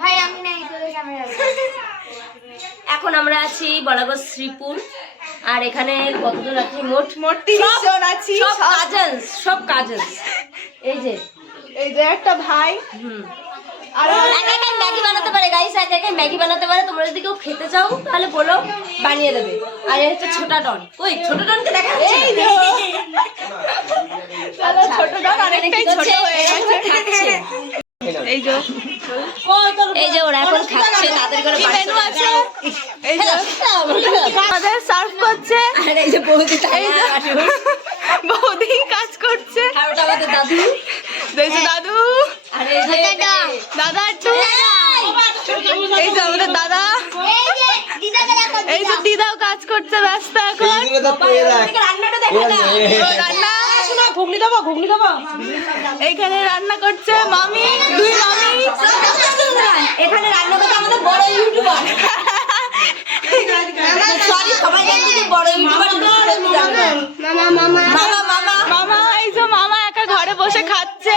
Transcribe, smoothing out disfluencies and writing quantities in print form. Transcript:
ভাই আমি নাই তোদের ক্যামেরা। এখন আমরা আছি বরাবর শ্রীপুর। আর এখানে কতজন আছি? মোট 30 জন আছি। সব কাজেন্স। এই যে একটা ভাই। আর একা ম্যাগি বানাতে পারে গাইস, একা ম্যাগি বানাতে পারে। তোমরা যদি কেউ খেতে চাও তাহলে বলো, বানিয়ে দেবে। আর এই হচ্ছে ছোটা ডন। ওই ছোটা ডনকে দেখাচ্ছি। ছোট ডন আরেকটাই ছোট হয়ে গেছে। এই যে ওরা এখন খাচ্ছে, তাদের করে মেনু আছে। এই যে আমাদের সার্ভ করছে। আর এই যে বৌদি, বৌদি কাজ করছে। আর ওটা আমাদের দাদু। দেখছো দাদু? আর এই যে দাদা একটু। এই যে আমাদের দাদা। এই যে দিদাও কাজ করছে, ব্যস্ত এখন। রান্নাটা দেখো না। রান্না ঘুগনি দেবো। এইখানে রান্না করছে মামি, দুই মামি। এখানে রান্না করতে আমাদের বড় ইউটিউবার। সরি, সবাই জানতো যে বড় ইউটিউবার। মামা, এই যে মামা একা ঘরে বসে খাচ্ছে।